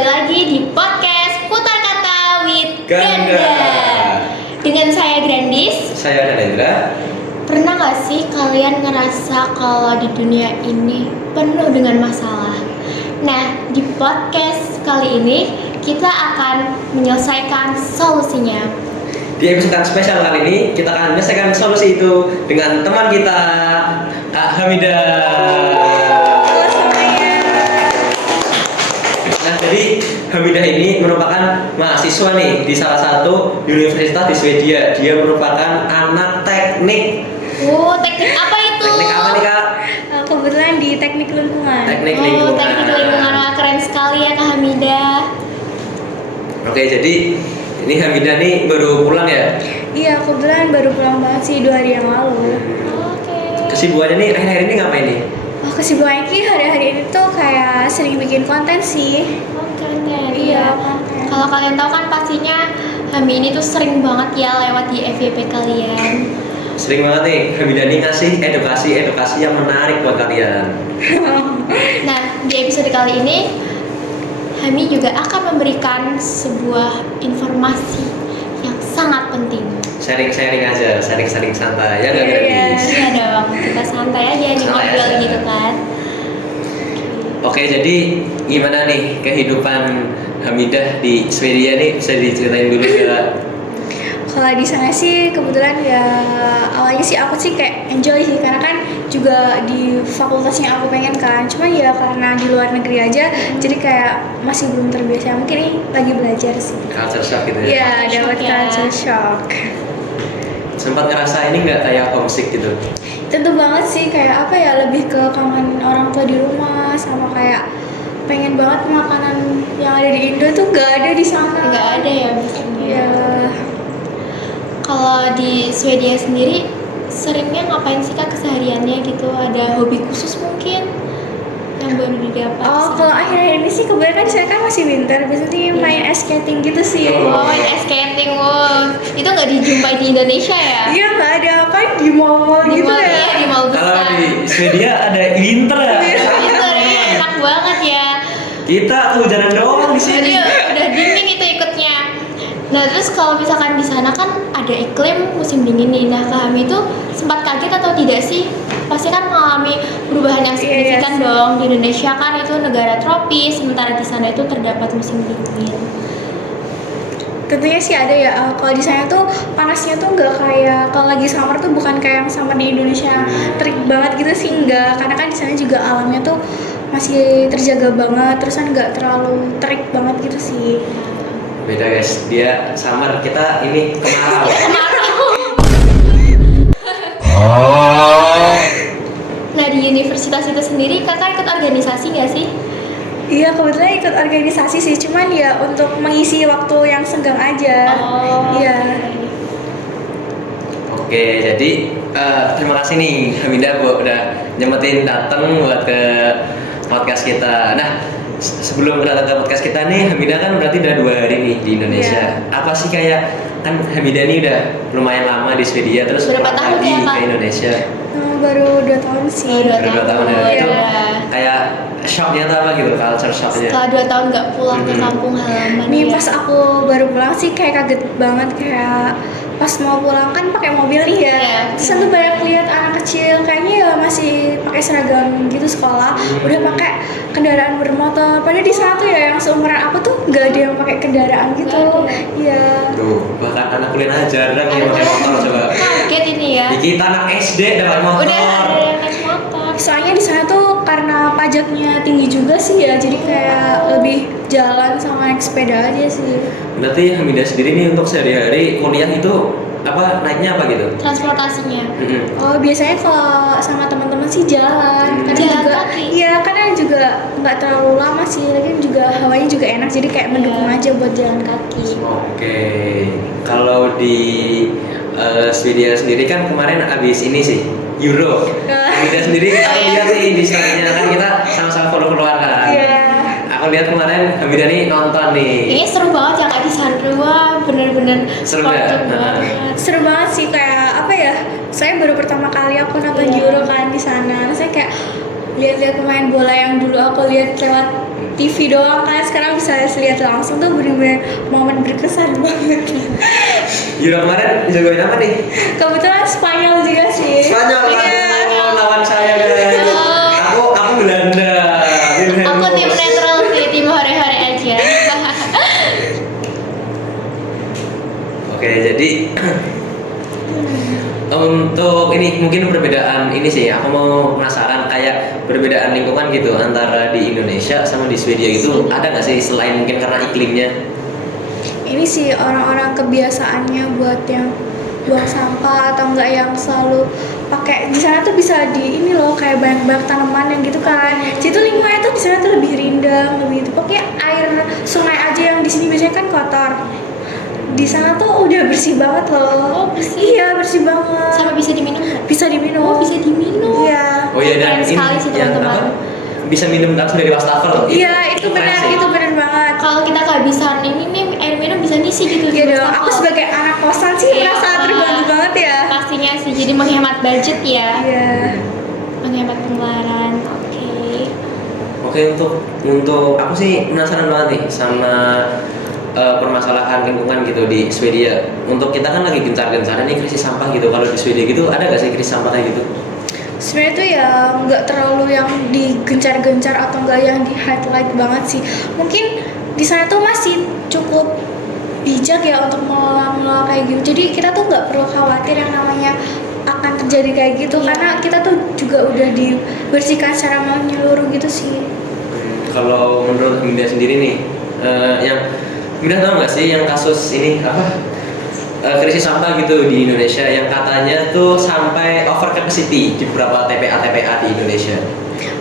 kembali lagi di podcast Putar Kata with Ganda. Dengan saya Grandis. Saya Danendra. Pernah gak sih kalian ngerasa kalau di dunia ini penuh dengan masalah? Nah, di podcast kali ini kita akan menyelesaikan solusinya. Di episode yang spesial kali ini kita akan menyelesaikan solusi itu dengan teman kita, Kak Hamidah. Nah, jadi Hamidah ini merupakan mahasiswa nih di salah satu universitas di Swedia. Dia merupakan anak teknik. Oh, teknik apa itu? Teknik apa nih, Kak? Kebetulan di teknik lingkungan. Teknik Oh, lingkungan. teknik lingkungan. Wah, keren sekali ya Kak Hamidah. Oke, jadi ini Hamidah nih baru pulang ya? Iya, kebetulan baru pulang banget sih 2 hari yang lalu. Oke. Kesibukannya nih akhir-akhir ini ngapain nih? Oh, kesibukannya Ki hari-hari ini tuh kayak sering bikin konten sih. Oh, keren ya. Iya, konten. Kalau kalian tahu kan pastinya Hami ini tuh sering banget ya lewat di FYP kalian. Sering banget nih Hamidah nih ngasih edukasi yang menarik buat kalian. Nah, di episode kali ini Hami juga akan memberikan sebuah informasi yang sangat penting. Sharing-sharing aja, sharing-sharing santai ya nggak Iya. Gratis? Iya dong, kita santai aja di Santai ngobrol aja. gitu kan. Oke, jadi gimana nih kehidupan Hamidah di Swedia nih, bisa diceritain dulu ya? Kalau di sana sih kebetulan ya awalnya sih aku sih kayak enjoy sih karena kan juga di fakultasnya aku pengen kan. Cuma ya karena di luar negeri aja jadi kayak masih belum terbiasa. Mungkin ini lagi belajar sih. Culture shock gitu ya? Iya, Culture dapat shock ya. culture shock. Sempat ngerasa ini nggak kayak homesick gitu? Tentu banget sih kayak apa ya, lebih ke kangen orang tua di rumah sama kayak pengen banget makanan yang ada di Indo tuh gak ada di sana. Nggak ada ya biasanya. Iya. Kalau di Swedia sendiri seringnya ngapain sih Kak kesehariannya gitu? Ada hobi khusus mungkin yang baru didapat? Oh, kalau akhir-akhir ini sih kebetulan kan saya kan masih winter, biasanya Iya. main ice skating gitu sih. Oh, main ice skating, wow. Itu nggak dijumpai di Indonesia ya? Iya, nggak ada kan di mall Di gitu mall, ya. iya, di mall Kalau besar. di Swedia ada winter ya? Itu ya, enak banget ya. Kita kehujanan doang di Jadi sini. udah dingin itu ikutnya. Nah terus kalau misalkan di sana kan ada iklim musim dingin nih. Nah kami itu sempat kaget atau tidak sih? Pasti kan mengalami perubahan yang signifikan Yes. dong. Di Indonesia kan itu negara tropis, sementara di sana itu terdapat musim dingin. Tentunya sih ada ya. Kalau di sana tuh panasnya tuh nggak kayak kalau lagi summer tuh bukan kayak yang summer di Indonesia terik banget gitu sih, enggak. Karena kan di sana juga alamnya tuh masih terjaga banget, terus kan nggak terlalu terik banget gitu sih. Beda guys, dia summer, kita ini kemarau. Nah di universitas itu sendiri kakak ikut organisasi nggak sih? Iya, kebetulan ikut organisasi sih, cuman ya untuk mengisi waktu yang senggang aja. Iya. Oke, jadi terima kasih nih Hamidah udah nyempetin datang buat ke podcast kita. Nah, sebelum datang ke podcast kita nih, Hamidah kan berarti udah 2 hari nih di Indonesia. Apa sih kayak kan Hamidah nih udah lumayan lama di Swedia, terus Berapa pulang tahun lagi ya, Kak? ke Indonesia. Baru 2 tahun sih. Baru 2 Baru 2 tahun ya. tahun. Itu Iya. kayak shocknya tuh apa gitu, culture shocknya? Setelah 2 tahun nggak pulang ke kampung halaman. Nih ya. pas aku baru pulang sih kayak kaget banget, kayak pas mau pulang kan pakai mobil nih ya. Iya. Terus aku banyak lihat anak kecil kayaknya ya masih pakai seragam gitu sekolah, udah pakai kendaraan bermotor. Padahal di sana tuh ya yang seumuran aku tuh nggak ada yang pakai kendaraan gitu. Nggak ada. Iya. Tuh, bahkan anak kuliah aja jarang yang pakai motor coba. Kaget ini ya. Di kita anak SD dapat motor. Udah ada yang naik motor. Soalnya di sana tuh karena pajaknya tinggi juga sih ya, jadi kayak lebih jalan sama naik sepeda aja sih. Berarti Hamidah sendiri nih untuk sehari-hari kuliah itu apa naiknya apa gitu? Transportasinya. Oh, biasanya kalau sama teman-teman sih jalan. Kadang Jalan juga, kaki? iya, kadang juga nggak terlalu lama sih. Lagi juga hawanya juga enak, jadi kayak mendukung Iya. aja buat jalan kaki. Oke, kalau di Swedia sendiri kan kemarin abis ini sih Euro. Hamidah sendiri aku lihat nih di story-nya kan kita sama-sama follow-followan kan. Iya. Aku lihat kemarin Hamidah nih nonton nih. Ini seru banget ya Kak di sana. Wah, bener-bener Seru sportif nggak? banget. Seru banget sih, kayak apa ya? Saya baru pertama kali aku nonton Iya. Euro kan di sana. Saya kayak lihat-lihat pemain bola yang dulu aku lihat lewat TV doang kan, sekarang bisa lihat langsung tuh bener-bener momen berkesan banget. Euro kemarin jagoin apa nih? Kebetulan Spanyol juga sih. Spanyol kan? Iya. Lawan saya guys. Aku Belanda. Aku tim netral sih, tim hore-hore aja. Oke, jadi untuk ini mungkin perbedaan ini sih, aku mau penasaran kayak perbedaan lingkungan gitu antara di Indonesia sama di Swedia gitu ada nggak sih selain mungkin karena iklimnya? Ini sih orang-orang kebiasaannya buat yang buang sampah atau enggak yang selalu pakai, di sana tuh bisa di ini loh kayak banyak tanaman yang gitu kan. Jadi tuh lingkungannya tuh di sana tuh lebih rindang, lebih itu. Pokoknya air sungai aja yang di sini biasanya kan kotor. Di sana tuh udah bersih banget loh. Oh, bersih. Iya, bersih banget. Sama bisa diminum nggak? Bisa diminum. Oh, bisa diminum. Iya. Oh iya, dan Keren sekali sih, yang teman-teman. apa? Bisa minum langsung dari wastafel. Iya, itu keren benar, sih. itu benar banget. Kalau kita kehabisan ini nih air minum bisa ngisi gitu. Iya di dong. wastafel. Aku sebagai anak kosan sih Iya. merasa terbantu banget ya. Pastinya sih, jadi menghemat budget ya. Iya. Menghemat pengeluaran. Oke. Oke, untuk aku sih penasaran banget nih sama permasalahan lingkungan gitu di Swedia. Untuk kita kan lagi gencar-gencarnya nih krisis sampah gitu. Kalau di Swedia gitu ada nggak sih krisis sampah kayak gitu? Sebenarnya tuh ya nggak terlalu yang digencar-gencar atau nggak yang di highlight banget sih. Mungkin di sana tuh masih cukup bijak ya untuk mengelola kayak gitu. Jadi kita tuh nggak perlu khawatir yang namanya akan terjadi kayak gitu, karena kita tuh juga udah dibersihkan secara menyeluruh gitu sih. Kalau menurut Hinda sendiri nih, yang Hinda tahu nggak sih yang kasus ini apa krisis sampah gitu di Indonesia yang katanya tuh sampai over capacity di beberapa TPA di Indonesia.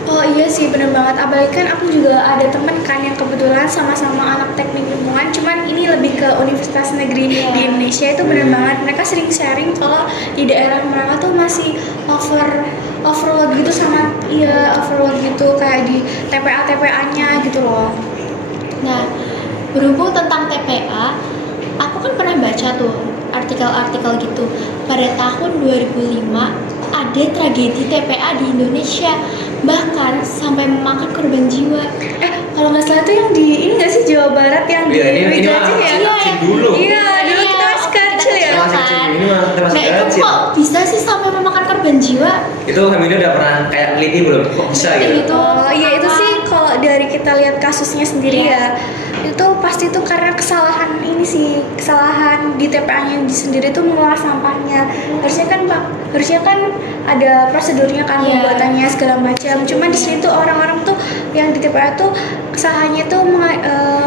Oh iya sih, bener banget. Apalagi kan aku juga ada temen kan yang kebetulan sama-sama anak teknik lingkungan, cuman ini lebih ke universitas negeri di Indonesia. Itu bener banget, mereka sering sharing kalau di daerah mereka tuh masih overload gitu sama overload gitu kayak di TPA-nya gitu loh. Nah, berhubung tentang TPA, aku kan pernah baca tuh artikel-artikel gitu. Pada tahun 2005 ada tragedi TPA di Indonesia, bahkan sampai memakan korban jiwa. Kalau nggak salah tuh yang di ini nggak sih, Jawa Barat yang Iya, di ini Widjati mah ya? kecil dulu. Iya, dulu kita masih kecil ya. Kita masih kecil, ini mah kita masih Nah itu kecil. kok bisa sih sampai memakan korban jiwa? Itu Hamida udah pernah kayak teliti belum? Kok bisa gitu? Oh iya, itu Apa? sih kalau dari kita lihat kasusnya sendiri ya, itu pasti tuh karena kesalahan ini sih, kesalahan di TPA-nya sendiri tuh mengolah sampahnya. Harusnya kan ada prosedurnya kan, Iya. pembuatannya segala macam. Cuman di sini tuh orang-orang tuh yang di TPA tuh kesalahannya tuh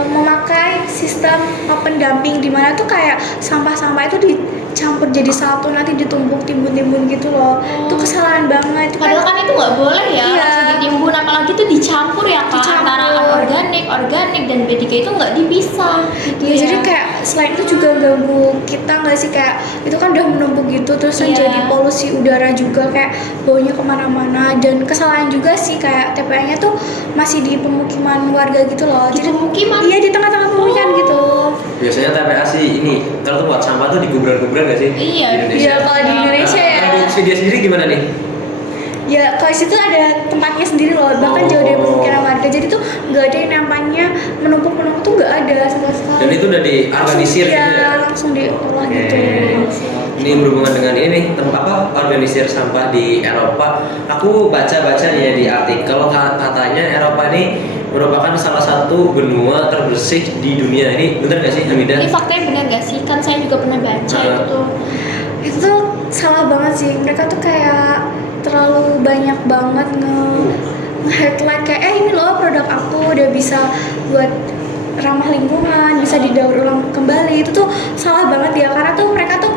memakai sistem pendamping, di mana tuh kayak sampah-sampah itu dicampur jadi satu, nanti ditumpuk timbun-timbun gitu loh. Itu kesalahan banget. Padahal kan itu nggak boleh ya, Iya. langsung ditimbun, apalagi itu dicampur ya kan, Dicampur. antara organik dan B3 itu nggak dipisah. Gitu Iya, ya. jadi kayak selain itu juga ganggu kita nggak sih, kayak itu kan udah menumpuk gitu, terus Iya. jadi polusi udara juga, kayak baunya kemana-mana. Dan kesalahan juga sih kayak TPA-nya tuh masih di pemukiman warga gitu loh. Di pemukiman? Iya, di tengah-tengah pemukiman gitu. Biasanya TPA sih ini kalau tuh buat sampah tuh di kuburan-kuburan nggak sih? Iya, Di Indonesia. Iya, kalau di Indonesia ya. Kalau di Swedia sendiri gimana nih? Ya, kalau di situ ada tempatnya sendiri loh, bahkan jauh dari pemukiman warga. Jadi tuh nggak ada yang namanya menumpuk tuh nggak ada sama sekali. Dan itu udah diorganisir Iya, gitu ya? langsung diolah Oke. gitu. Ini berhubungan dengan ini nih, organisir sampah di Eropa. Aku baca-baca nih ya di artikel katanya Eropa ini merupakan salah satu benua terbersih di dunia. Ini benar nggak sih, Hamida? Ini faktanya benar gak sih? Kan saya juga pernah baca itu tuh. Itu tuh salah banget sih, mereka tuh kayak terlalu banyak banget nge-headline kayak ini loh produk aku udah bisa buat ramah lingkungan, bisa didaur ulang kembali. Itu tuh salah banget ya, karena tuh mereka tuh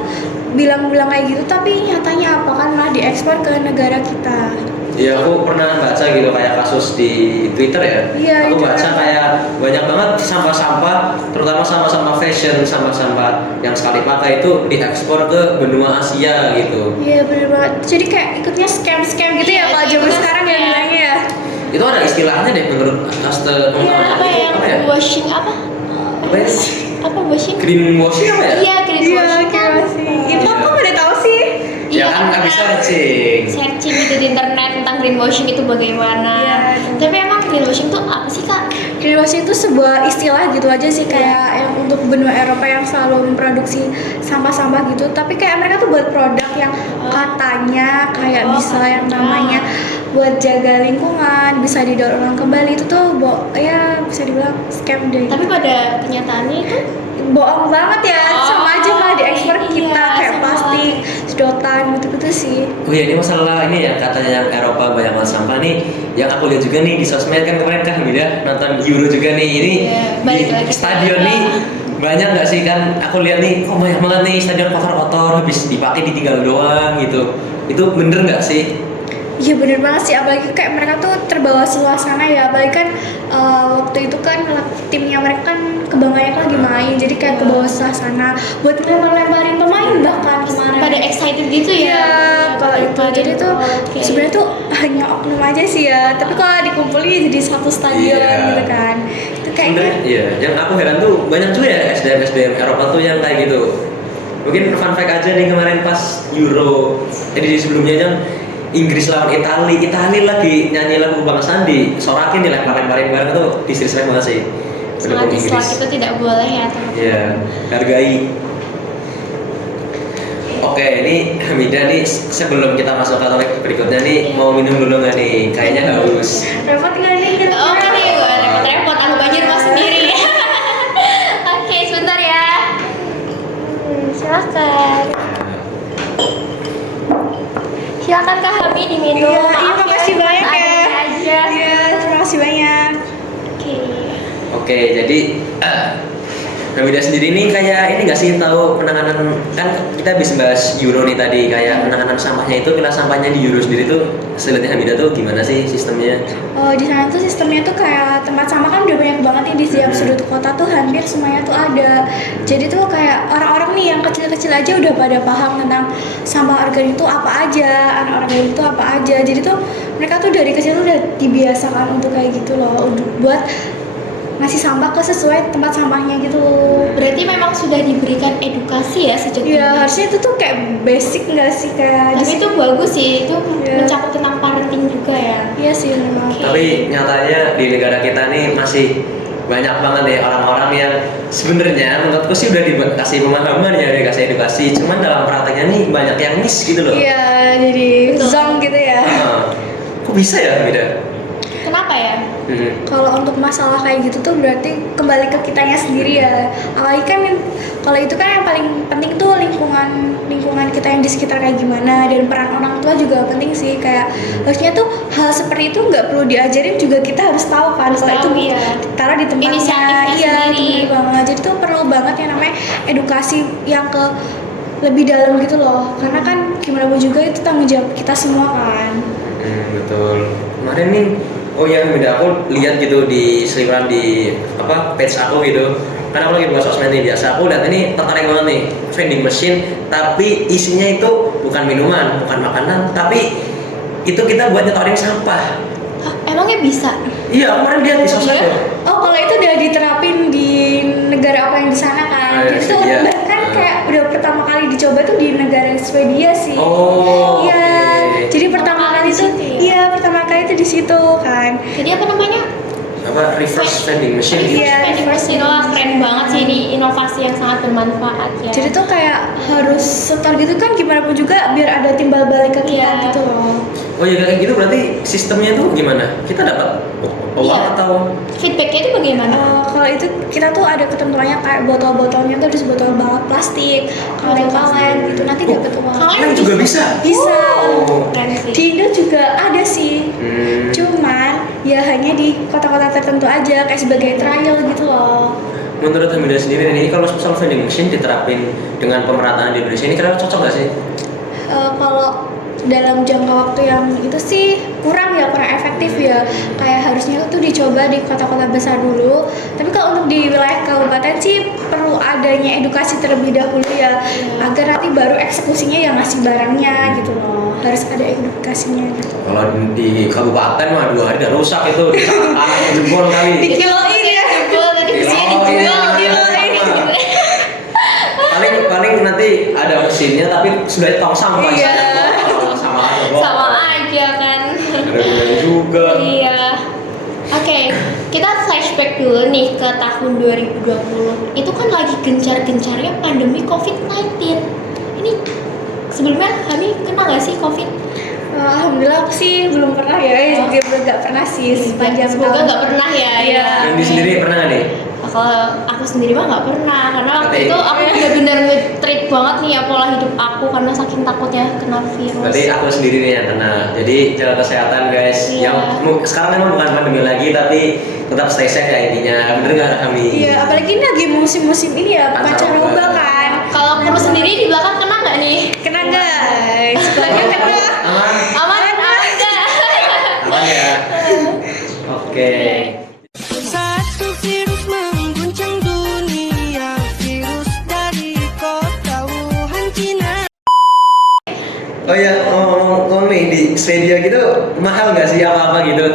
bilang-bilang kayak gitu, tapi nyatanya apa kan malah diekspor ke negara kita. Ya aku pernah baca gitu kayak kasus di Twitter ya. Iya, Aku itu baca kan. kayak banyak banget sampah-sampah, terutama sampah-sampah fashion, sampah-sampah yang sekali pakai itu diekspor ke benua Asia gitu. Iya bener banget, jadi kayak ikutnya scam gitu ya Iya, kalau itu zaman ikutnya sekarang ya scam. bilangnya ya. Itu ada istilahnya deh menurut Aste Iya, apa yang washing apa? Apa ya? Apa washing? Greenwashing apa ya? Iya, greenwashing kan. Iya, kok udah tahu sih? Ya kan nggak bisa searching. Searching gitu di internet tentang greenwashing itu bagaimana. Iya. Tapi emang greenwashing tuh apa sih, Kak? greenwashing itu sebuah istilah gitu aja sih, kayak yang untuk benua Eropa yang selalu memproduksi sampah-sampah gitu, tapi kayak mereka tuh buat produk yang katanya kayak bisa yang namanya buat jaga lingkungan, bisa didaur ulang kembali, itu tuh ya bisa dibilang scam deh. Tapi pada kenyataannya itu Bohong banget ya, sama aja malah diekspor iya, kita kayak sama plastik, sedotan gitu-gitu sih. Oh iya, ini masalah ini ya, katanya yang Eropa banyak banget sampah nih. Yang aku lihat juga nih di sosmed kan kemarin Kak Hamidah nonton Euro juga nih. Ini Iya, balik di lagi ke stadion Eropa. nih banyak nggak sih kan? Aku lihat nih, kok banyak banget nih stadion kotor-kotor, habis dipakai ditinggal doang gitu. Itu bener nggak sih? Iya bener banget sih, apalagi kayak mereka tuh terbawa suasana ya, apalagi kan waktu itu kan timnya mereka kan kebanggaannya kan lagi main, jadi kayak kebawa suasana buat lempar-lemparin pemain bahkan kemarin. pada excited gitu ya. Iya, kalau itu jadi tuh Oke. sebenarnya tuh hanya oknum aja sih ya, tapi kalau dikumpulin jadi satu stadion Iya. gitu kan, itu kayaknya. Sebenarnya iya, yang aku heran tuh banyak juga ya SDM Eropa tuh yang kayak gitu. Mungkin fun fact aja nih, kemarin pas Euro, jadi sebelumnya yang Inggris lawan Itali lagi nyanyi lagu Bang Sandi, sorakin dilempar-lemparin bareng tuh disrespect banget sih. sangat Pendukung dislike itu tidak boleh ya teman-teman. Iya, hargai. Oke, ini Hamidah nih sebelum kita masuk ke topik berikutnya nih mau minum dulu nggak nih? Kayaknya haus. Repot tinggal dikit. Oke nih, gak repot-repot, aku banjir mas sendiri. Oke, sebentar ya. Silakan. Silakan Kak Hami diminum. Iya, Maaf makasih ya, banyak ya. seadanya aja. Iya, terima kasih banyak. Oke. Oke, jadi Hamidah sendiri nih kayak ini nggak sih tahu penanganan, kan kita habis bahas Euro nih tadi, kayak penanganan sampahnya itu, pilah sampahnya di Euro sendiri tuh sebenarnya Hamidah tuh gimana sih sistemnya? Oh, di sana tuh sistemnya tuh kayak tempat sampah kan udah banyak banget nih di setiap sudut kota tuh hampir semuanya tuh ada. Jadi tuh kayak orang-orang nih yang kecil-kecil aja udah pada paham tentang sampah organik itu apa aja, anorganik itu apa aja. Jadi tuh mereka tuh dari kecil tuh udah dibiasakan untuk kayak gitu loh, buat ngasih sampah ke sesuai tempat sampahnya gitu. Berarti memang sudah diberikan edukasi ya sejak Iya, dini. harusnya itu tuh kayak basic nggak sih, kayak Tapi itu bagus sih, itu Iya. mencakup tentang parenting juga ya. Iya sih memang. Oke. Tapi nyatanya di negara kita nih masih banyak banget ya orang-orang yang sebenarnya menurutku sih udah dikasih pemahaman ya, dikasih edukasi, cuman dalam prakteknya nih banyak yang miss gitu loh. Iya, jadi Betul. zong gitu ya. Kok bisa ya Hamidah? Kenapa ya? Kalau untuk masalah kayak gitu tuh berarti kembali ke kitanya sendiri ya. Apalagi kan kalau itu kan yang paling penting tuh lingkungan kita yang di sekitar kayak gimana, dan peran orang tua juga penting sih. Kayak harusnya tuh hal seperti itu nggak perlu diajarin juga, kita harus tahu kan Harus kalau itu tahu, iya. ditaruh di tempatnya. Inisiatifnya Iya, sendiri. bener banget. Jadi tuh perlu banget yang namanya edukasi yang ke lebih dalam gitu loh. Karena kan gimana pun juga itu tanggung jawab kita semua kan. Betul. Kemarin nih, oh ya Hamidah, aku lihat gitu di seliweran di page aku gitu. Karena aku lagi buka sosmed nih, biasa aku lihat ini tertarik banget nih, vending machine, tapi isinya itu bukan minuman, bukan makanan, tapi itu kita buat nyetorin sampah. Hah, emangnya bisa? Iya, aku kemarin lihat di sosmed Iya? ya. Oh, kalau itu udah diterapin di negara apa yang di sana kan? Ah, Jadi tuh Swedia. bahkan kayak udah pertama kali dicoba tuh di negara Swedia sih. Oh, Iya. oke. Jadi pertama kali di tuh, situ ya? iya pertama kali tuh di situ kan. Jadi apa namanya? Apa reverse vending machine gitu. Iya. Vending machine lah, keren banget sih, ini inovasi yang sangat bermanfaat ya. Jadi tuh kayak harus setor gitu kan, gimana pun juga biar ada timbal balik ke kita Iya. gitu loh. Oh iya, kayak gitu berarti sistemnya tuh gimana? Kita dapat uang Iya. atau? Feedbacknya itu bagaimana? Kalau itu kita tuh ada ketentuannya kayak botol-botolnya tuh harus botol banget plastik, kaleng-kaleng gitu, nanti dapat uang. Kaleng juga bisa? Bisa. Oh. Keren sih. Di Indo juga ada sih. Hmm. Cuman ya hanya di kota-kota tertentu aja, kayak sebagai trial gitu loh. Menurut Hamidah sendiri ini kalau misal vending machine diterapin dengan pemerataan di Indonesia ini kira-kira cocok nggak sih? Kalau dalam jangka waktu yang itu sih kurang efektif ya. Kayak harusnya tuh dicoba di kota-kota besar dulu. Tapi kalau untuk di wilayah kabupaten sih perlu adanya edukasi terlebih dahulu ya, agar nanti baru eksekusinya yang ngasih barangnya gitu loh. Harus ada edukasinya gitu. Kalau di kabupaten mah 2 hari udah rusak itu, anak jebol kali. Dikiloin ya. Jebol tadi isinya dijual gitu. Paling nanti ada mesinnya tapi sudah tong sampah. Iya. Sama aja. Boh. Sama aja kan. Ada gunanya juga. Iya. Oke, kita flashback flashback dulu nih ke tahun 2020. Itu kan lagi gencar-gencarnya pandemi COVID-19. Ini sebelumnya Hami kena nggak sih COVID? Alhamdulillah aku sih belum pernah ya, Oh. juga nggak pernah sih sepanjang Semoga tahun. nggak pernah ya. Iya. Dan di sendiri pernah nggak nih? Kalau aku sendiri mah nggak pernah, karena waktu Berarti- itu aku benar-benar nge-treat banget nih ya pola hidup aku karena saking takutnya kena virus. Berarti aku sendiri nih yang kena. Jadi jaga kesehatan guys. Iya. Yang sekarang memang bukan pandemi lagi tapi tetap stay safe ya intinya. Bener nggak kami? Iya, apalagi ini lagi musim-musim ini ya, pancaroba kan. Kalau Pur sendiri di belakang kena nggak nih? Kena guys, banyak kena. Aman. Aman? Enggak. Aman ya. Oke. Satu virus mengguncang dunia, virus dari kota Wuhan, Cina. Oh ya, ngomong nih di Swedia gitu mahal nggak sih apa-apa gitu?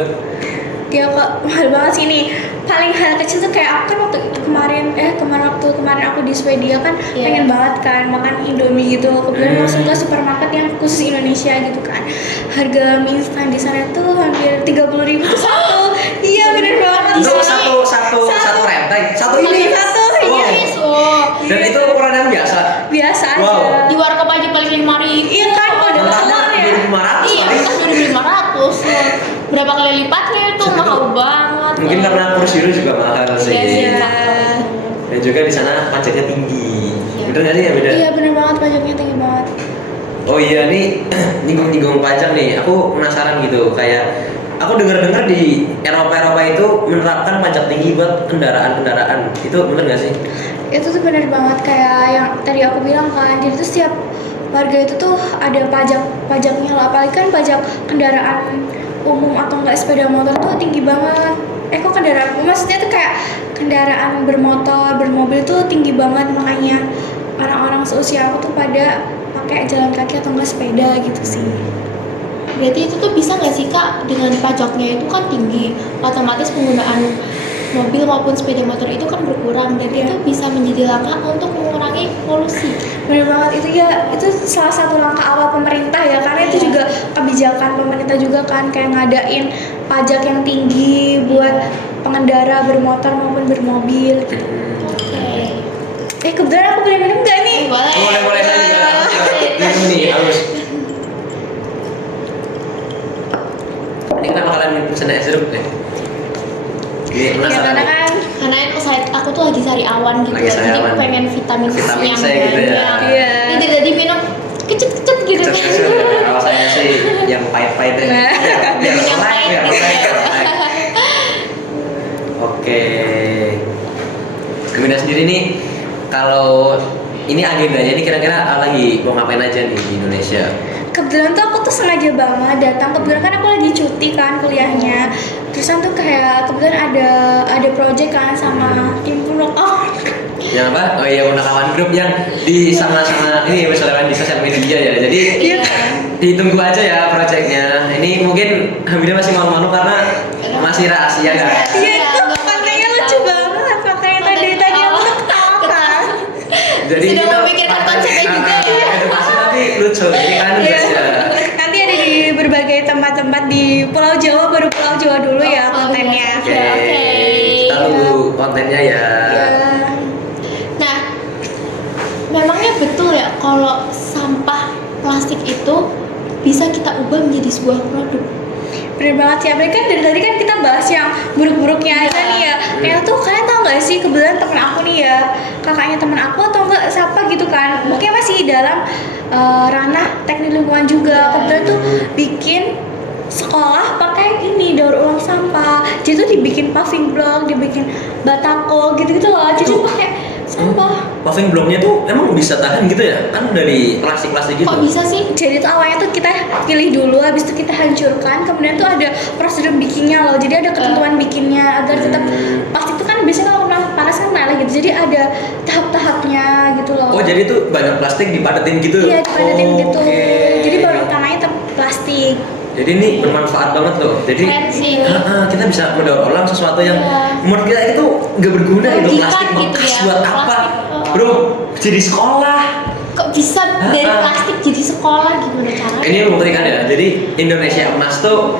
Ya kok mahal banget sih nih. Paling hal kecil tuh kayak aku kan waktu kemarin aku di Swedia kan Iya. pengen banget kan makan Indomie gitu. Kemudian langsung ke supermarket yang khusus Indonesia gitu kan. Harga mie instan di sana tuh hampir 30.000 tuh satu. Iya bener banget. Itu Satu. satu rentai, satu ini. Satu, iya. Oh, Dan itu ukuran yang biasa. Biasa aja. Wow. di warkop aja paling 5.000. Iya kan kalau ada Mentahnya telur ya. 2.500 Iya, kali. kan 2.500. Berapa kali lipatnya itu Segitu. mahal banget. Mungkin karena kurs euro juga mahal sih. Iya sih, Iya. faktor. Dan juga di sana pajaknya tinggi. Iya. Bener nggak sih ya beda? Iya bener banget, pajaknya tinggi banget. Oh iya nih nyinggung pajak nih. Aku penasaran gitu kayak aku dengar-dengar di Eropa itu menerapkan pajak tinggi buat kendaraan. Itu bener nggak sih? Itu tuh bener banget kayak yang tadi aku bilang kan, jadi tuh setiap warga itu tuh ada pajaknya lah, apalagi kan pajak kendaraan umum atau enggak sepeda motor tuh tinggi banget. Kok kendaraan umum, maksudnya tuh kayak kendaraan bermotor, bermobil tuh tinggi banget, makanya orang-orang seusia aku tuh pada pakai jalan kaki atau enggak sepeda gitu sih. Berarti itu tuh bisa nggak sih Kak, dengan pajaknya itu kan tinggi, otomatis penggunaan mobil maupun sepeda motor itu kan berkurang dan Iya. itu bisa menjadi langkah untuk mengurangi polusi. Bener banget, itu ya, itu salah satu langkah awal pemerintah ya, karena itu Iya. juga kebijakan pemerintah juga kan, kayak ngadain pajak yang tinggi buat pengendara bermotor maupun bermobil gitu. Oke. Kebetulan aku boleh minum gak nih? Boleh. Boleh saya juga. Minum nih harus. Ini kenapa kalian pesen es jeruk deh? Ini Ya penasaran karena nih. kan, Karena aku tuh lagi sari awan gitu, Lagi sari jadi awan. pengen vitamin C Vitamin yang C gitu ya. banyak. Iya. Ini jadi minum kecet-kecet gitu kan. Kecil-kecil, kalau saya sih yang pahit-pahit deh. Nah. Biar Yang relax, pahit biar gitu relax, ya. biar relax. Oke. Gemina sendiri nih, kalau ini agendanya ini kira-kira lagi mau ngapain aja nih di Indonesia? kebetulan tuh aku tuh sengaja banget datang, kebetulan kan aku lagi cuti kan kuliahnya. Terusan tuh kayak kebetulan ada project kan sama tim Pulok. Oh, Yang apa? Oh iya, Punakawan Group yang di sama-sama ini misalnya di sosial media ya. Jadi Iya. ditunggu aja ya proyeknya. Ini mungkin Hamidah masih malu-malu karena masih rahasia kan. iya itu kontennya lucu banget, makanya tadi aku tuh ketawa. Jadi Sudah kita memikirkan konsepnya juga ya. edukasi tapi lucu. Ini kan Iya. guys ya. Nanti ada di berbagai tempat-tempat di Pulau Jawa, baru Pulau Jawa dulu ya Oh, kontennya. iya. Oke. Kita tunggu kontennya ya. Iya. Nah, memangnya betul ya kalau sampah plastik itu bisa kita ubah menjadi sebuah produk? Bener banget ya, apalagi kan dari tadi kan kita bahas yang buruk-buruknya aja nih ya. Kayak tuh kalian tau gak sih, kebetulan temen aku nih ya, kakaknya temen aku atau enggak siapa gitu kan, mungkin masih dalam ranah teknik lingkungan juga. Kebetulan tuh bikin sekolah pakai ini daur ulang sampah, jadi tuh dibikin paving block, dibikin batako gitu-gitu loh, jadi Itu- pakai sampah. Paving blocknya tuh emang bisa tahan gitu ya? Kan dari plastik-plastik gitu. Kok bisa sih? Jadi tuh awalnya tuh kita pilih dulu, habis itu kita hancurkan, kemudian tuh ada prosedur bikinnya loh. Jadi ada ketentuan bikinnya agar tetap plastik itu kan biasanya kalau kena panas kan meleleh gitu. Jadi ada tahap-tahapnya gitu loh. Oh jadi tuh banyak plastik dipadatin gitu? Iya, dipadatin gitu. Oke. Jadi baru utamanya tetap plastik. Jadi ini bermanfaat banget loh. Jadi Keren sih ini. kita bisa mendaur ulang sesuatu yang Iya. menurut kita itu nggak berguna gitu. Merugikan Plastik gitu bekas ya, buat apa? plastik, Bro, jadi sekolah. Kok bisa dari plastik jadi sekolah gimana caranya? Ini membuktikan ya. Jadi Indonesia Emas tuh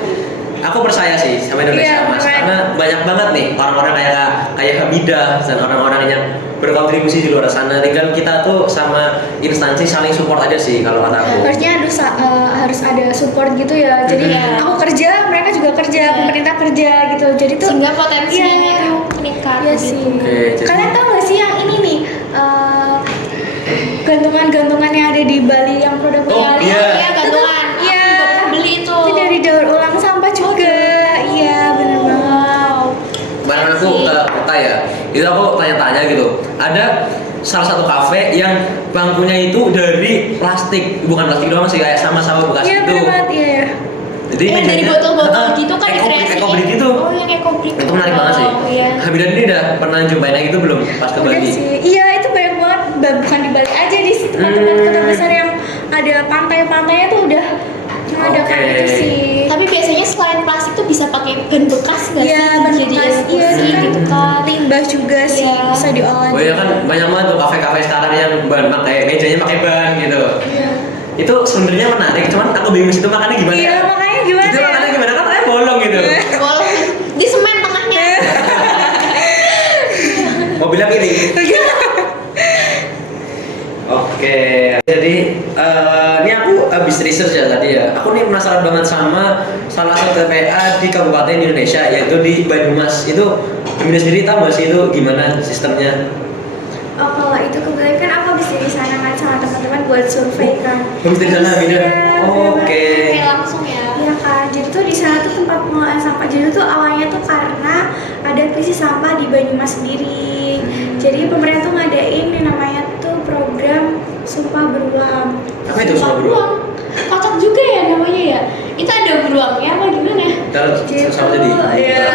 aku percaya sih sama Indonesia Iya, Emas keren. karena banyak banget nih orang-orang kayak Hamidah dan orang-orang yang berkontribusi di luar sana. Tinggal kita tuh sama instansi saling support aja sih kalau kata aku. Harusnya harus ada support gitu ya. Jadi Iya. aku kerja, mereka juga kerja, Iya. pemerintah kerja gitu. Jadi tuh Sehingga potensinya iya. itu meningkat Iya gitu. sih. Oke, jadi- Kalian tahu nggak sih yang ini nih? Gantungan-gantungan yang ada di Bali yang produk Oh, Bali. iya. Iya, gantungan. Iya. Aku juga pernah beli itu. Itu dari daur ulang sampah juga. Iya, bener banget. Kemarin aku ke kota ya, itu aku tanya-tanya gitu. Ada salah satu kafe yang bangkunya itu dari plastik, bukan plastik doang sih, kayak sama-sama bekas Iya, gitu. bener banget. Iya. Jadi Yang dari mejanya- botol-botol Heeh, gitu kan dikreasiin. ekobrik gitu. Oh, yang ekobrik. Itu menarik banget sih. Oh, iya. Hamidah ini udah pernah jumpain yang itu belum pas ke Udah Bali? sih. Iya, itu banyak banget. Bukan di Bali aja, di tempat-tempat kota besar yang ada pantai-pantainya tuh udah mengadakan Oke. itu sih. Tapi biasanya selain plastik tuh bisa pakai ban bekas nggak Iya, sih? ban Jadi bekas. Iya, sih kan gitu kan. limbah juga sih Iya. bisa diolah. Oh iya kan banyak banget tuh kafe-kafe sekarang yang ban pakai mejanya pakai ban gitu. Iya. Itu sebenarnya menarik, cuman aku bingung situ makannya gimana Iya, ya? makanya gimana Itu ya? makannya gimana kan kayak bolong gitu. Bolong di semen tengahnya. Mobilnya pilih. Oke, jadi ini aku habis research ya tadi ya. Aku nih penasaran banget sama salah satu TPA di kabupaten di Indonesia, yaitu di Banyumas. Itu Hamidah sendiri tahu nggak sih itu gimana sistemnya? Oh, kalau itu kebetulan kan aku bisa di sana kan sama teman-teman buat survei kan. Kamu di sana Hamidah? Iya, Oke. Kayak langsung ya. Iya kan, jadi tuh di sana tuh tempat pengolahan sampah. Jadi tuh awalnya tuh karena ada krisis sampah di Banyumas sendiri. Jadi pemerintah tuh ngadain yang namanya tuh program Sumpah Beruang. Apa itu sumpah beruang? Kocak juga ya namanya ya. Itu ada beruangnya apa gimana? Jadi Sama tuh, jadi. ya,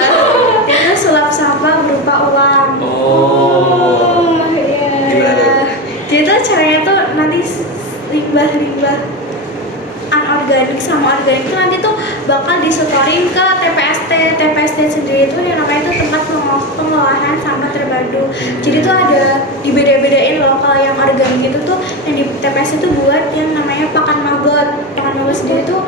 itu sulap sampah berupa uang. Oh. Iya. Gimana tuh? Jadi tuh caranya tuh nanti limbah-limbah anorganik sama organik itu nanti tuh bakal disetorin ke TPST. TPST sendiri itu yang namanya itu tempat pengolahan sampah terpadu. Jadi tuh ada dibeda-bedain loh. Kalau yang organik itu tuh yang di TPST itu buat yang namanya pakan maggot. Pakan maggot sendiri tuh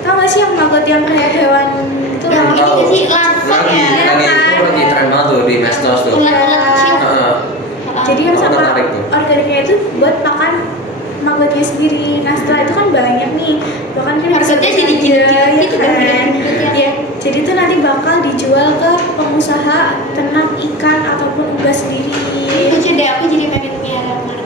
tau gak sih yang maggot yang kayak hewan itu Yang loh? ini nggak sih larva Lagi, ya? lagi itu lagi tren banget tuh di Mestos tuh. Ulat-ulat kecil. Heeh. Jadi yang Oh, sama menarik tuh. organiknya itu buat makan maggotnya sendiri. Nah setelah itu kan banyak nih, bahkan kan Maksudnya bisa jadi aja, gini-gini gitu kan, kan? gini-gini ya. Iya, jadi itu nanti bakal dijual ke pengusaha ternak ikan ataupun unggas sendiri. Lucu deh, aku jadi pengen miara kemarin.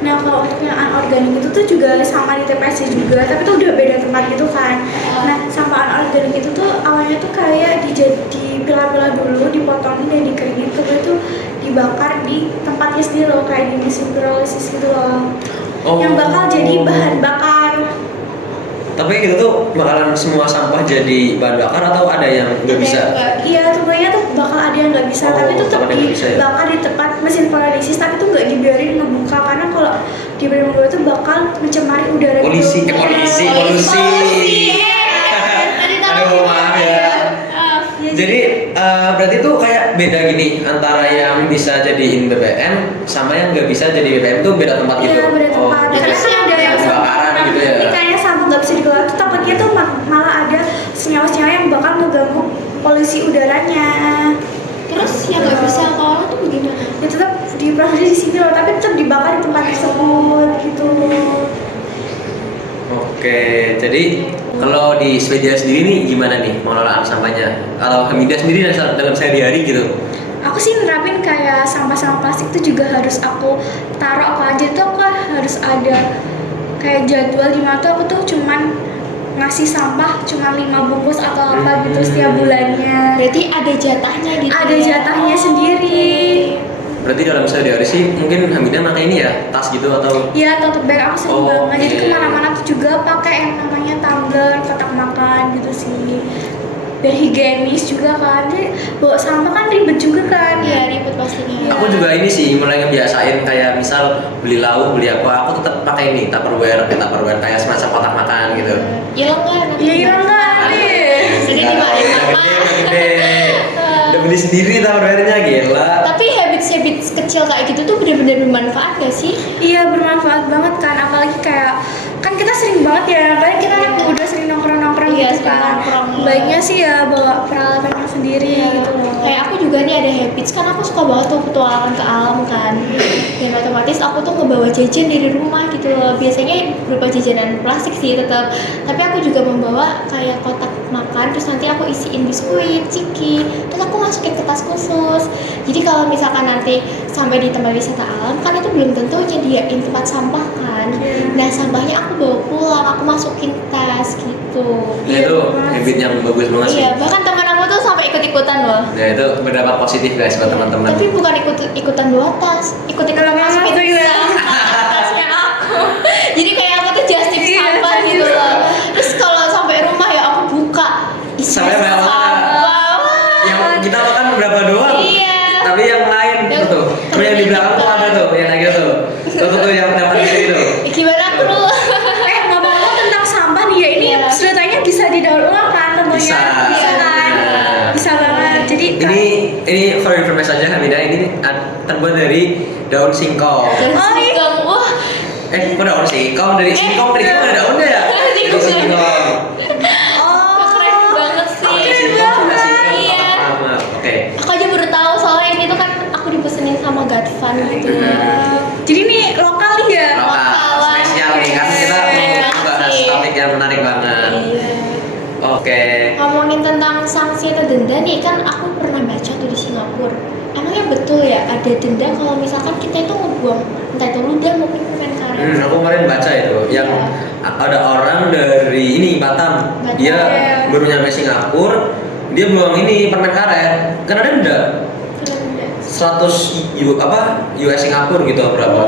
Nah kalau untuk yang anorganik itu tuh juga sama di TPS juga, tapi tuh udah beda tempat gitu kan. Nah sama anorganik itu tuh awalnya tuh kayak dipilah-pilah dulu, dipotongin dan dikeringin, kemudian tuh dibakar di tempatnya sendiri loh, kayak di mesin pirolisis gitu loh. Oh. Yang bakal jadi bahan bakar. Tapi itu tuh bakalan semua sampah jadi bahan bakar atau ada yang nggak bisa? Iya, semuanya tuh bakal ada yang nggak bisa, Oh, tapi tetap ada yang nggak bisa ya? dibakar di tempat mesin pirolisis, tapi tuh nggak dibiarin ngebuka karena kalau dibiarin ngebuka itu bakal mencemari udara. Polisi, gitu. polisi, Iya, polusi. Tadi tahu. Aduh, maaf ya. Iya, Jadi berarti tuh kayak beda gini antara yang bisa jadiin BBM sama yang nggak bisa jadi BBM tuh beda tempat gitu. Iya, beda tempat. gitu. Karena kan ada yang Pembakaran gitu ya. Ini kayaknya sampah nggak bisa dikelola tuh takutnya tuh malah ada senyawa-senyawa yang bakal mengganggu polusi udaranya. Terus yang nggak bisa kelola tuh bagaimana? Ya tetap diproses di sini loh, tapi tetap dibakar di tempat tersebut gitu. Oke, jadi kalau di Swedia sendiri nih gimana nih pengelolaan sampahnya? Kalau Hamidah sendiri dalam sehari-hari gitu? Aku sih nerapin kayak sampah-sampah plastik tuh juga harus aku taruh apa aja tuh, aku harus ada kayak jadwal di mana tuh aku tuh cuman ngasih sampah cuma 5 bungkus atau apa gitu setiap bulannya. Berarti ada jatahnya gitu. Ada ya? jatahnya Oh, sendiri. Berarti dalam sehari-hari sih mungkin Hamidah pakai ini ya, tas gitu atau? Iya, tote bag aku sering Oh, banget. Jadi oke. kemana-mana tuh juga pakai yang namanya tumbler, kotak makan gitu sih. Biar higienis juga kan. Jadi bawa sampah kan ribet juga kan. Iya, ribet pastinya. Aku juga ini sih mulai ngebiasain kayak misal beli lauk, beli apa, aku tetap pakai ini Tupperware kayak semacam kotak makan gitu. Hilang nggak nanti? Iya, hilang kan nih. Jadi dimarahin mama. Udah beli sendiri Tupperware-nya gila. Tapi habits kecil kayak gitu tuh benar-benar bermanfaat gak sih? Iya, bermanfaat banget kan. Apalagi kayak kan kita sering banget ya, apalagi kita anak muda sering nongkrong-nongkrong Iya, gitu sering kan. nongkrong. Baiknya sih ya bawa peralatannya sendiri gitu loh. Kayak aku juga nih ada habits, kan aku suka banget tuh petualangan ke alam kan, dan otomatis aku tuh ngebawa jajan dari rumah gitu loh. Biasanya berupa jajanan plastik sih tetap, tapi aku juga membawa kayak kotak makan, terus nanti aku isiin biskuit, ciki, terus aku masukin ke tas khusus. Jadi kalau misalkan nanti sampai di tempat wisata alam kan itu belum tentu nyediain tempat sampah kan. Nah sampahnya aku bawa pulang, aku masukin tas gitu. Nah itu habit yang bagus banget sih. Iya, bahkan teman aku tuh sampai ikut-ikutan loh. Nah itu berdampak positif guys buat teman-teman. Tapi bukan ikutan bawa tas, ikutan masukin tuh juga. tasnya aku. Jadi kayak aku tuh just tip Iya, sampah just gitu tip loh. Terus kalau sampai rumah ya aku buka isinya Sampai banyak sampah. Yang kita makan berapa doang? Iya. Tapi yang lain Yang- tuh. Terus yang di belakang tuh ada tuh, yang kayak gitu. Tuh yang dapat itu. Gimana aku dulu? Ngomong-ngomong tentang sampah nih ya, ini Iya. sedotannya bisa didaur ulang kan tentunya. Bisa. Kan? Nah. Bisa banget. Jadi Ini for information aja Hamida, ini terbuat dari daun singkong. Dan Oh, iya. singkong, wah Kok daun singkong? Dari singkong ada daunnya ya? Dari Singkong. singkong. keren banget sih. keren Singkong nggak sih? Iya. Oke. Aku aja baru tahu soalnya ini tuh kan aku dipesenin sama Gadfan gitu. Jadi nih lokal nih ya. Lokal, spesial nih kan kita mau bahas topik yang menarik banget. Iya. Oke. Ngomongin tentang sanksi atau denda nih, kan aku pernah baca tuh di Singapura. Emangnya betul ya ada denda kalau misalkan kita itu ngebuang entah itu ludah maupun permen karet? Aku kemarin baca itu yang ada orang dari ini Batam, Batam. dia baru nyampe Singapura, dia buang ini permen karet, kan ada denda Denda. 100 US Singapura gitu berapa?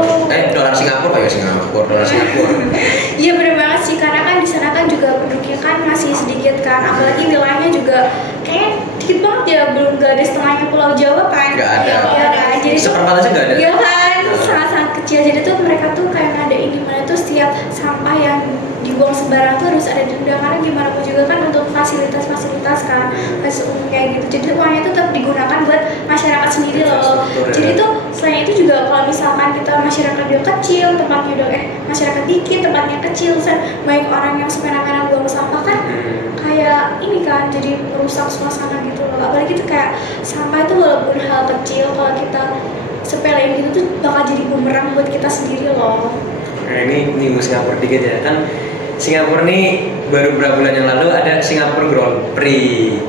Dolar Singapura, US Singapura, dolar Singapura. Iya bener banget sih, karena kan di sana kan juga penduduknya kan masih sedikit kan, apalagi wilayahnya juga kayak dikit banget ya, belum gak ada setengahnya Pulau Jawa kan. Nggak ada. Iya kan, jadi tuh Seperempat aja nggak ada. iya kan, Nah. sangat-sangat kecil. Jadi tuh mereka tuh kayak ngadain di mana tuh setiap sampah yang dibuang sembarang tuh harus ada denda, karena gimana pun juga kan untuk fasilitas-fasilitas kan, fasilitas umum kayak gitu. Jadi uangnya tuh tetap digunakan buat masyarakat sendiri loh. Infrastruktur, ya. Jadi tuh selain itu juga kalau misalkan kita masyarakat udah kecil, tempatnya udah masyarakat dikit, tempatnya kecil, terus banyak orang yang semena-mena buang sampah kan, kayak ini kan jadi merusak suasana gitu loh. Apalagi tuh kayak sampah itu walaupun hal kecil, kalau kita sepelein gitu tuh bakal jadi bumerang buat kita sendiri loh. Nah ini nyinggung Singapura dikit ya kan. Singapura nih baru beberapa bulan yang lalu ada Singapura Grand Prix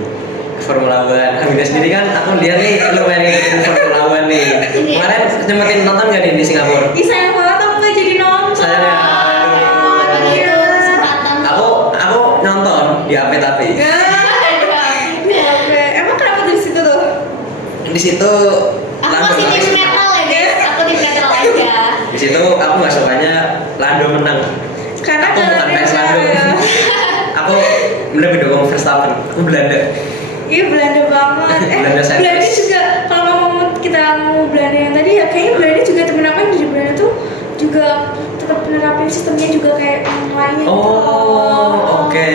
Formula One. Hamida sendiri kan aku lihat nih lumayan ngikutin Formula One nih. Kemarin nyempetin nonton gak nih di Singapura? Ih sayang banget aku gak jadi nonton. Sayang ya. Itu kesempatan. Aku nonton di HP tapi Oke, emang kenapa dari situ tuh? di situ Aku Lando masih tim nggak netral ya guys, aku tim netral aja. di situ aku nggak sukanya Lando menang. Karena Aku bukan jalannya fans Lando. ya. Aku lebih dukung Verstappen. Aku Belanda. Iya Belanda banget. Belanda sentris. Belanda juga kalau ngomong kita mau Belanda yang tadi ya kayaknya Belanda juga temen aku yang di Belanda tuh juga tetap menerapin sistemnya juga kayak yang lainnya gitu. Oh, oke.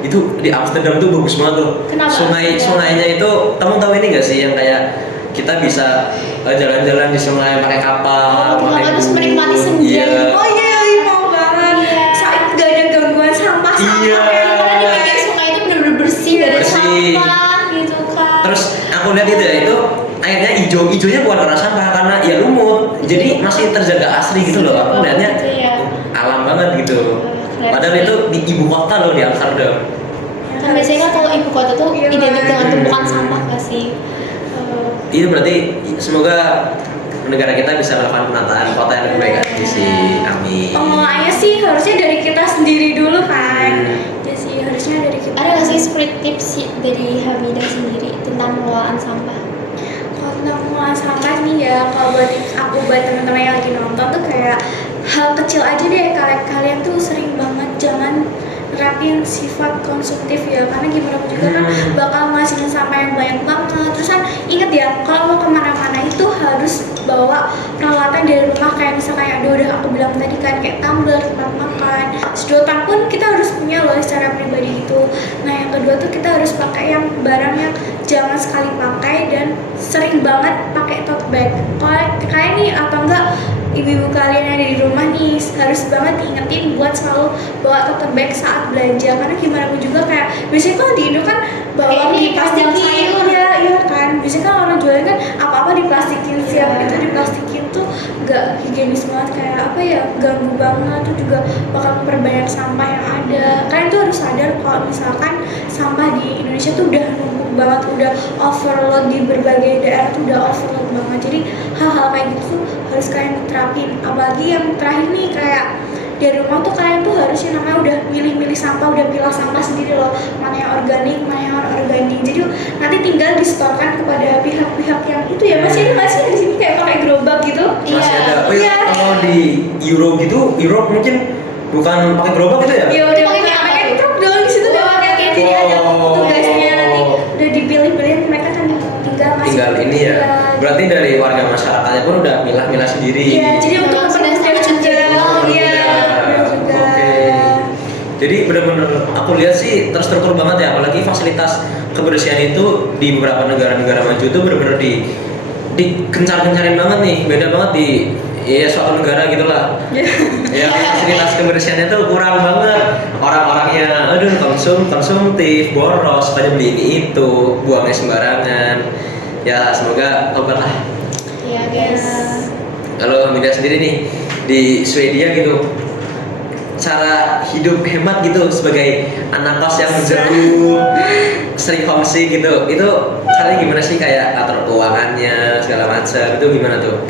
Itu di Amsterdam tuh bagus banget tuh. Kenapa? Sungainya itu, kamu tahu ini gak sih yang kayak kita bisa jalan-jalan di sungai pakai kapal, Oh, pakai terus bus. menikmati senja. Iya. Oh iya, mau banget. Iya. Saat gak ada gangguan sampah Iya. Karena di bagian sungai itu benar-benar bersih, gak ada Bersih. sampah gitu kan. Terus aku lihat itu ya, itu airnya hijaunya bukan karena sampah, karena ya lumut, jadi masih terjaga asli gitu loh. Aku lihatnya Gitu ya. alam banget gitu. Keren Padahal sih. itu di ibu kota loh, di Amsterdam. Kan biasanya kan kalau ibu kota tuh Iya, identik dengan kan. tumpukan sampah gak sih? Iya, berarti semoga negara kita bisa melakukan penataan kota yang lebih baik lagi sih. Amin. Pengelolaannya sih harusnya dari kita sendiri dulu kan. Hmm. Ya sih harusnya dari kita. Ada gak sih spirit tips sih dari Hamidah sendiri tentang pengelolaan sampah? Kalau tentang pengelolaan sampah nih ya, kalau buat aku buat teman-teman yang lagi nonton tuh kayak hal kecil aja deh, kalian tuh sering banget jangan nerapin sifat konsumtif ya, karena gimana pun juga kan bakal ngasihin sampah yang banyak banget. Terus kan inget ya, kalau mau kemana-mana itu harus bawa peralatan dari rumah, kayak misalnya kayak udah aku bilang tadi kan, kayak tumbler, tempat makan, sedotan pun kita harus punya loh secara pribadi gitu. Nah yang kedua tuh kita harus pakai yang barang yang jangan sekali pakai dan sering banget pakai tote bag. Kalau kayak nih atau enggak ibu-ibu kalian yang ada di rumah nih harus banget diingetin buat selalu bawa tote bag saat belanja, karena gimana pun juga kayak biasanya kalau di Indo kan bawa Kayak ini, diplastikin, sayur. iya kan, biasanya kan orang jualan kan apa-apa diplastikin, siap itu diplastikin tuh gak higienis banget, kayak apa ya, ganggu banget tuh, juga bakal memperbanyak sampah yang ada. Kalian tuh harus sadar kalau misalkan sampah di Indonesia tuh udah numpuk banget, udah overload di berbagai daerah tuh udah overload banget, jadi hal-hal kayak gitu tuh harus kalian terapin. Apalagi yang terakhir nih, kayak di rumah tuh kalian tuh harusnya namanya udah milih-milih sampah, udah pilah sampah sendiri loh, mana yang organik, mana yang non-organik. Jadi nanti tinggal disetorkan kepada pihak-pihak yang itu ya. Masih ada nggak sih di sini kayak pakai gerobak gitu? Masih ada. Oh Iya. ya, kalau di Europe mungkin bukan pakai gerobak gitu ya? Iya udah Pakai pakai apa pakai tuh? truk dong di situ udah Oh, pakai pakai truk. Jadi ada truk. tugasnya nanti udah dipilih-pilih, mereka kan tinggal masuk. Tinggal ini ya. Berarti dari warga masyarakatnya pun udah milah-milah sendiri. Iya, jadi untuk Memang sudah mempermudah sangat juga. jauh, Iya, ya. benar juga. Oke. Jadi benar-benar aku lihat sih terstruktur banget ya, apalagi fasilitas kebersihan itu di beberapa negara-negara maju itu benar-benar dikencar-kencarin banget nih, beda banget di ya suatu negara gitulah. Ya fasilitas kebersihannya tuh kurang banget, orang-orangnya aduh konsumtif, boros, pada beli ini itu, buangnya sembarangan. Ya semoga tobat lah. Iya guys. Kalau Mida sendiri nih di Swedia gitu, cara hidup hemat gitu sebagai anak kos yang jauh, sering homesick gitu, itu caranya gimana sih, kayak atur keuangannya segala macam itu gimana tuh?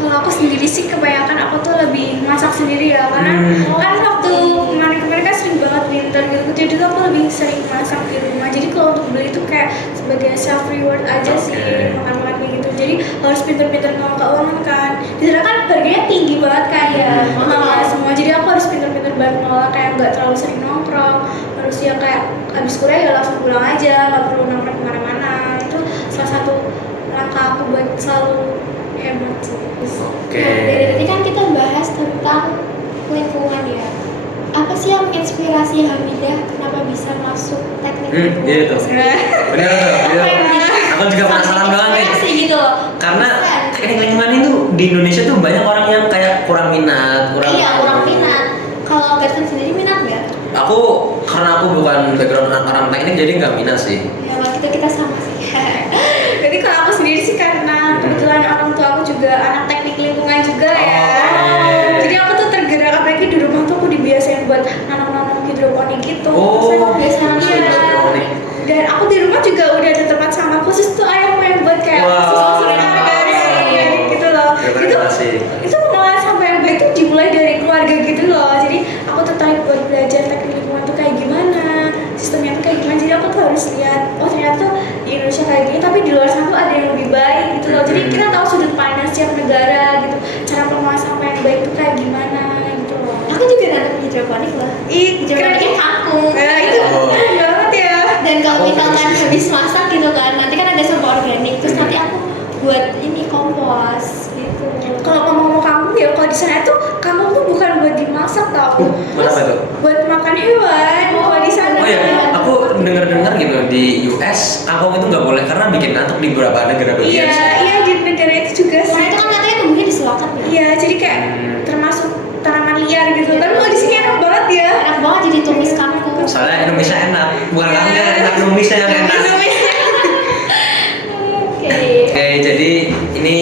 Kalau aku sendiri sih kebanyakan aku tuh lebih masak sendiri ya, karena kan waktu kemarin kan sering banget winter gitu, jadi tuh aku lebih sering masak di rumah. Jadi kalau untuk beli itu kayak sebagai self reward aja sih, Oke. makan-makan kayak gitu. Jadi harus pinter-pinter ngelola keuangan kan. Di sana kan harganya tinggi banget kayak mahal semua. Jadi aku harus pinter-pinter banget ngelola, kayak nggak terlalu sering nongkrong. Harus ya kayak abis kuliah ya langsung pulang aja, nggak perlu nongkrong kemana-mana. Itu salah satu langkah aku buat selalu hemat sih. Oke. Nah, dari tadi kan kita bahas tentang lingkungan ya. Apa sih yang inspirasi Hamidah kenapa bisa masuk teknik lingkungan? Iya tuh. Bener tuh. Apa yang Iya. bikin Aku juga penasaran banget nih. inspirasi gitu loh. Karena Keren. teknik lingkungan itu di Indonesia tuh banyak orang yang kayak kurang minat, Iya, kurang minat. Kalau Gerson sendiri minat nggak? Aku karena aku bukan background orang teknik jadi nggak minat sih. Ya, waktu itu kita sama sih. Jadi kalau aku sendiri sih karena kebetulan orang tua aku juga anak teknik lingkungan juga ya. Oh. Jadi aku tuh tergerak, apalagi di rumah tuh aku dibiasain buat nanam-nanam hidroponik gitu. Oh, Terus aku biasa nanam iya. hidroponik. Dan aku di rumah juga udah ada tempat sampah khusus tuh, ayam yang buat kayak Wow. khusus organik gitu loh. Itu pengolahan sampah yang baik tuh dimulai dari keluarga gitu loh. Jadi aku tertarik buat belajar teknik lingkungan tuh kayak gimana, sistemnya tuh kayak gimana. Jadi aku tuh harus lihat, oh ternyata tuh di Indonesia kayak gini, tapi di luar sana tuh ada yang lebih baik gitu loh. Jadi kita tahu sudut pandang setiap negara gitu, cara pengolahan sampah yang baik tuh kayak gimana gitu loh. Aku juga nanam hidroponik loh. Ih, Hidroponiknya kangkung. Nah, itu Oh. keren banget ya. Dan kalau misalkan habis masak gitu kan, nanti kan ada sampah organik, terus nanti aku buat ini kompos gitu. Kalau ngomong-ngomong kampung ya, kalau di sana tuh kampung tuh bukan buat dimasak tau. Buat apa tuh? Buat makan hewan. Kalau di sana. Oh ya, aku dengar-dengar gitu di US kangkung itu nggak boleh karena bikin ngantuk di beberapa negara Iya, bagian. iya di negara itu juga sih. Karena itu kan katanya tumbuhnya di selatan ya. Iya, jadi kayak termasuk tanaman liar gitu. Tapi kalau di sini enak banget ya. Enak banget jadi tumis kangkung. Soalnya Indonesia enak, bukan kangkungnya enak, Indonesia yang enak. Oke. Oke, jadi ini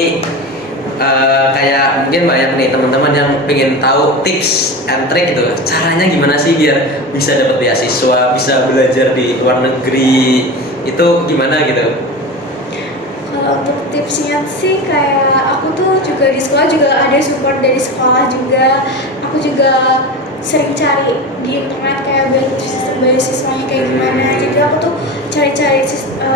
kayak mungkin banyak nih teman-teman yang pengen tahu tips and trick gitu. Caranya gimana sih biar bisa dapat beasiswa, bisa belajar di luar negeri. Itu gimana gitu? Kalau untuk tipsnya sih kayak aku tuh juga di sekolah juga ada support dari sekolah juga. Aku juga sering cari di internet kayak sistem beasiswanya kayak gimana. Jadi aku tuh cari-cari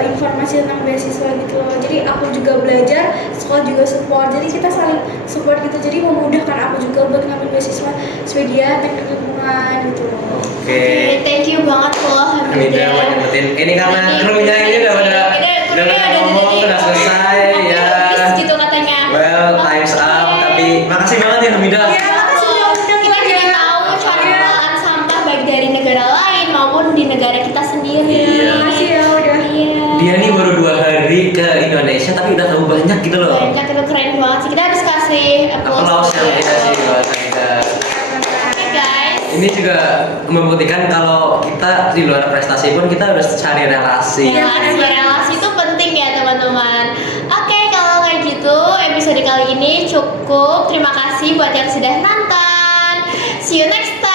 informasi tentang beasiswa gitu loh. Jadi aku juga belajar, sekolah juga support. Jadi kita saling support gitu. Jadi memudahkan aku juga buat ngambil beasiswa Swedia teknik lingkungan gitu loh. Oke. Thank you banget loh Hamidah Hamidah. mau nyempetin. Ini karena krunya ini udah ngomong, udah selesai ya. Gitu katanya. Well, time's up. Tapi makasih banget ya Hamidah. Ya, makasih udah undang Kita juga. jadi tahu cara Iya. pengelolaan sampah baik dari negara lain maupun di negara kita sendiri. Iya. Makasih ya udah. Iya. Dia nih baru 2 hari ke Indonesia Indonesia tapi udah tahu banyak gitu loh. Banyak, itu keren banget sih. Kita harus kasih Applause yang kita sih buat kita. Oke guys. Ini juga membuktikan kalau kita di luar prestasi pun kita harus cari relasi. Relasi itu penting ya teman-teman. Oke, kalau kayak gitu episode kali ini cukup. Terima kasih buat yang sudah nonton. See you next time.